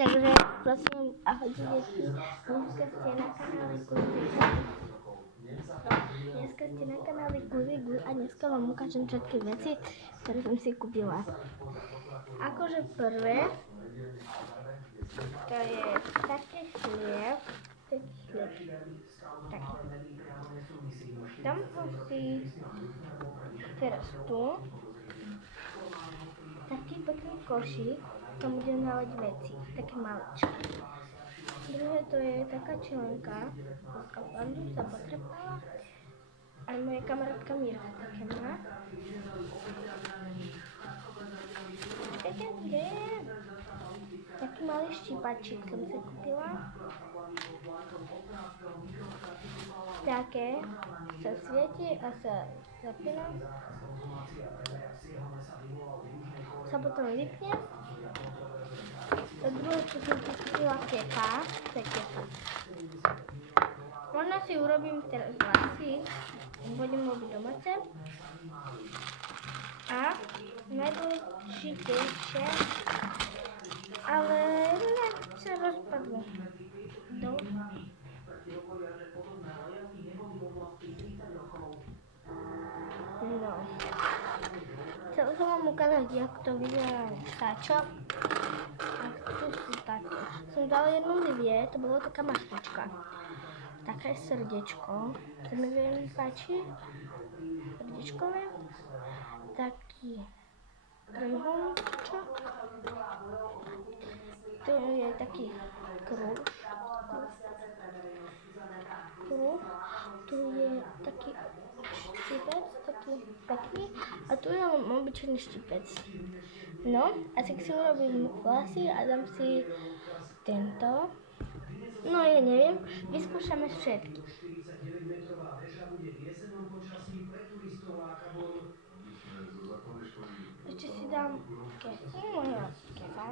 Takže prosím, ahojte deti, dneska ste na kanále Guzi a dneska vám ukážem všetky veci, ktoré som si kúpila. Akože prvé, to je taký chlieb, taký. Tam si teraz tu taký pekný košík, tam budem dávať veci, také maličké. Druhé to je taká členka, pandu sa potrepala, aj moja kamarátka Mirka také má. Počkajte, kde je? Taký malý štípačík som si kúpila. Také sa svieti a sa zapína. Sa potom vypne. A druhé, čo som si kúpila, kepa. To je kepa. Možno si urobím teraz vlasy. Budem robiť domáce. A najdôležitejšie, ale sa rozpadlo. No. Chcela som vám ukázať, jak to vyzerá stáčo. A tu sú také. Som dala jednu Livie, to bolo taká mašlička. Také srdiečko. To mi veľmi páči. Srdiečkové. Taký trojuholníčok. To je taký kruh. Tu je taký štipec, taký pekný. A tu je obyčajný štipec. No, a tak si urobím vlasy a dám si tento. No ja neviem, vyskúšame všetky. Ešte si dám kefu, moja kefa.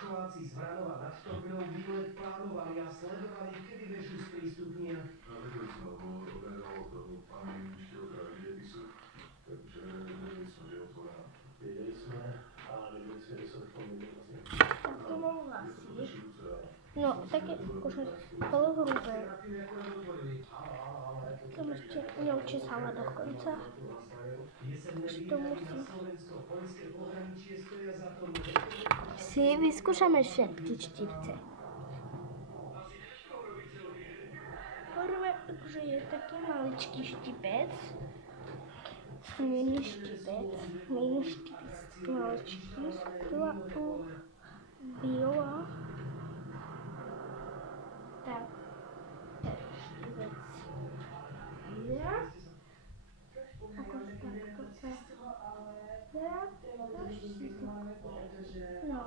Školáci z Vranova nad Štorbenou výlet plánovali a sledovali, kedy Vešu sprístupnia. Navedeli sme, lebo oberovalo to pani učiteľka dejepisu, takže vedeli sme, že je otvorená. Vedeli sme, ale vedeli sme, že sa v tom vlastne. Takto mám vlasy. No, také akože polohrubé. Som ešte neučesala do konca. Takže to musím. Si vyskúšame všetky štipce. Prvé, akože je taký maličký štipec. Mini štipec, maličký, skla u viola. Tak, štipec vyzerá. Akože takto sa vyzerá. No.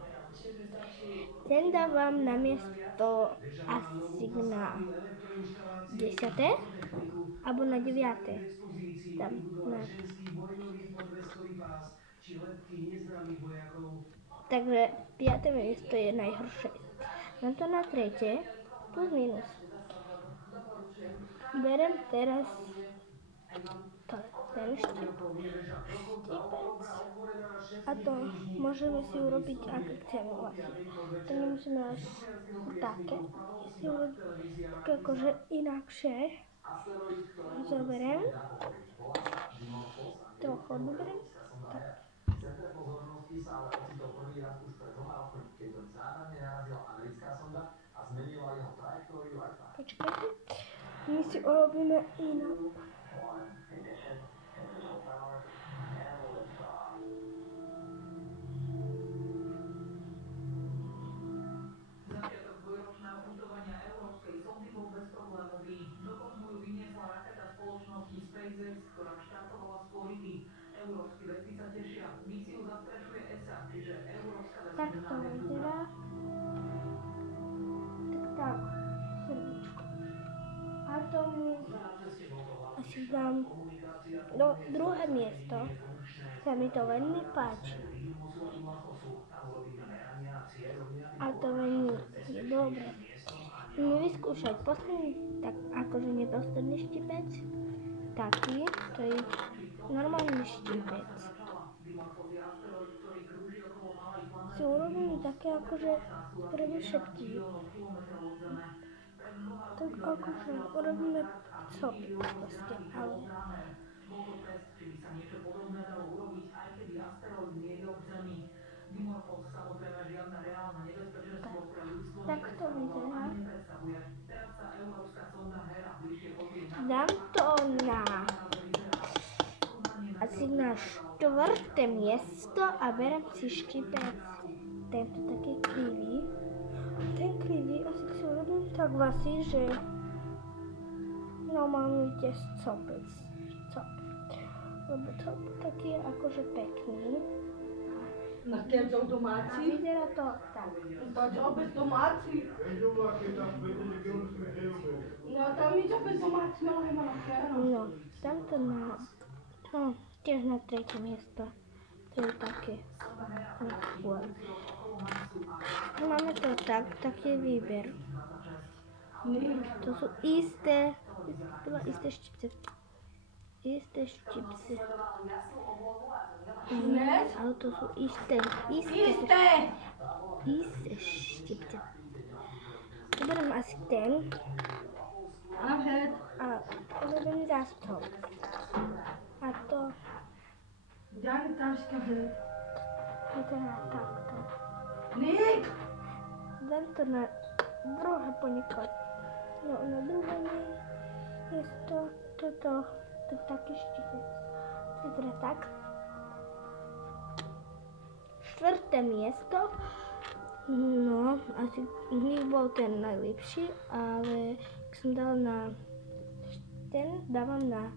Ten dávam na miesto asi na 10. alebo na 9. Tam na. Takže 5. miesto je najhoršie. Mám to na 3. plus minus. Berem teraz ten štipec a to môžeme si urobiť, ak chceme vlastne. To nemusíme až také. Si urobiť také akože inakšie. Zoberiem. Trochu odberiem. Tak. Počkajte. My si urobíme inak. Ktorá štartovala z Floridy. Európski vedci sa tešia. Misiu zastrešuje ESA, čiže Európska vesmírna agentúra. Tak to vyzerá. Tak, srdičko. A to mi asi dám do druhé miesto. Sa mi to veľmi páči. A to veľmi je dobré. Ideme vyskúšať posledný, tak akože neposledný štipec. taký, to je normálny štipec. Si urobím také akože urobím všetky. Tak akože urobíme copy proste, ale... Tak to vyzerá. Dám to asi na 4. miesto a berem si štipec tento taký krivý. Ten krivý asi si urobím tak vlasy, že normálny tiež copec. Lebo cop taký je akože pekný. Na keď sú domáci? Vyzerá to tak. Pač obec domáci. No tam nič obec domáci, ale má na kero. No, dám to na... No, tiež na 3. miesto. To je také. Máme to tak, taký výber. To sú isté štipce. Ale to sú isté štipce. Zoberiem asi ten. A urobím zástup. A to vyzerá takto. Nik! Dám to na druhé ponekať. No, na druhé miesto toto taký štipec. Vyzerá tak. 4. miesto. No, asi nich bol ten najlepší, ale keď som dala na ten, dávam na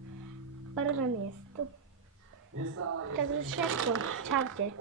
1. miesto. Takže všetko. Čaute.